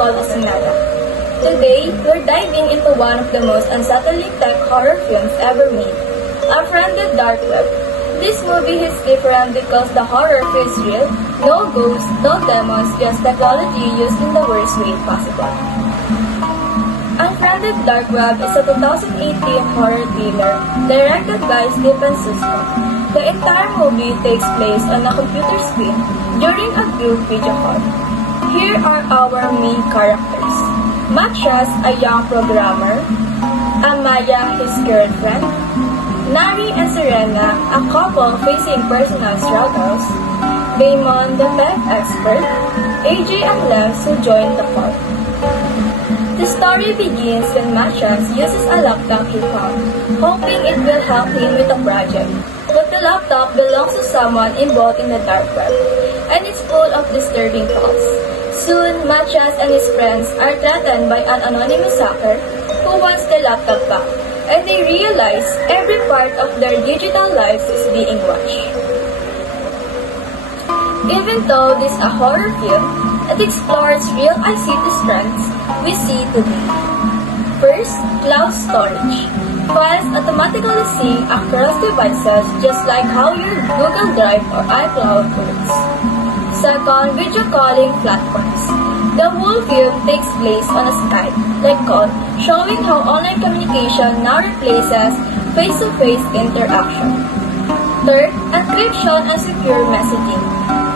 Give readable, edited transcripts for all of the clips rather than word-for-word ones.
called Asinada. Today, we're diving into one of the most unsettling tech horror films ever made, Unfriended Dark Web. This movie hits different because the horror feels real, no ghosts, no demons, just technology used in the worst way possible. Unfriended Dark Web is a 2018 horror thriller directed by Stephen Susco. The entire movie takes place on a computer screen during a group video call. Here are our main characters. Matthias, a young programmer, Amaya, his girlfriend, Nari and Serena, a couple facing personal struggles, Damon, the tech expert, AJ and Lev who join the call. The story begins when Matthias uses a laptop he found, hoping it will help him with a project. But the laptop belongs to someone involved in the dark web, and it's full of disturbing calls. Soon, Matthias and his friends are threatened by an anonymous hacker who wants the laptop back, and they realize every part of their digital lives is being watched. Even though this is a horror film, it explores real ICT strengths we see today. First, cloud storage. Files automatically sync across devices just like how your Google Drive or iCloud works. Second, video calling platforms. The whole film takes place on a Skype-like call, showing how online communication now replaces face-to-face interaction. Third, encryption and secure messaging.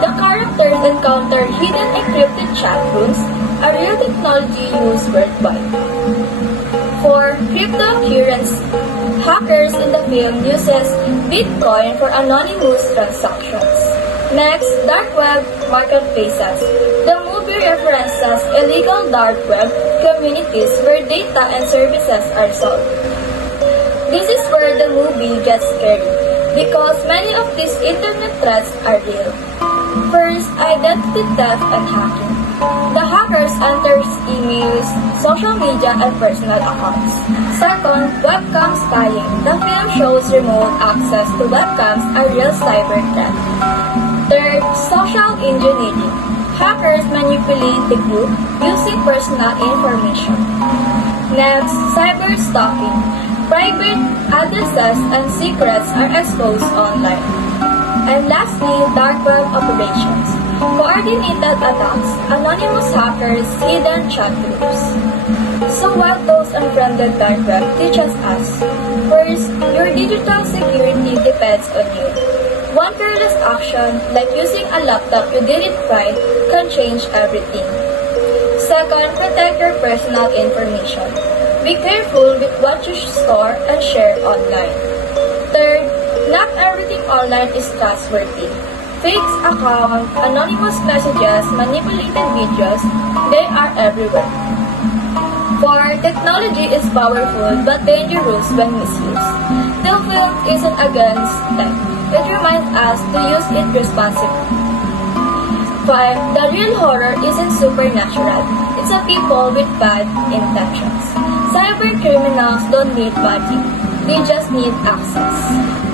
The characters encounter hidden encrypted chat rooms, a real technology used worldwide. 4. Cryptocurrency. Hackers in the film uses Bitcoin for anonymous transactions. Next, dark web marketplaces. The movie references illegal dark web communities where data and services are sold. This is where the movie gets scary, because many of these internet threats are real. First, identity theft and hacking. The hackers enter emails, social media, and personal accounts. Second, webcam spying. The film shows remote access to webcams a real cyber threat. Third, social engineering. Hackers manipulate the group using personal information. Next, cyber stalking. Private addresses and secrets are exposed online. And lastly, dark web operations. Coordinated attacks, anonymous hackers, hidden chat groups. So what does Unfriended Dark Web teaches us? First, your digital security depends on you. One careless action, like using a laptop you didn't find, can change everything. Second, protect your personal information. Be careful with what you store and share online. Third, not everything online is trustworthy. Fake accounts, anonymous messages, manipulated videos, they are everywhere. 4. Technology is powerful but dangerous when misused. The film isn't against tech. It reminds us to use it responsibly. 5. The real horror isn't supernatural. It's a people with bad intentions. Cyber criminals don't need magic. They just need access.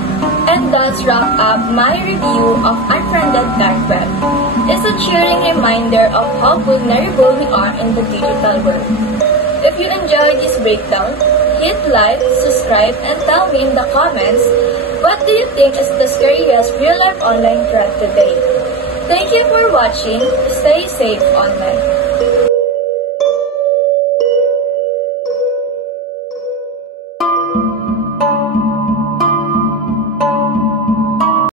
And that's wrap up my review of Unfriended Dark Web. It's a cheering reminder of how vulnerable we are in the digital world. If you enjoyed this breakdown, hit like, subscribe, and tell me in the comments, what do you think is the scariest real-life online threat today? Thank you for watching. Stay safe online.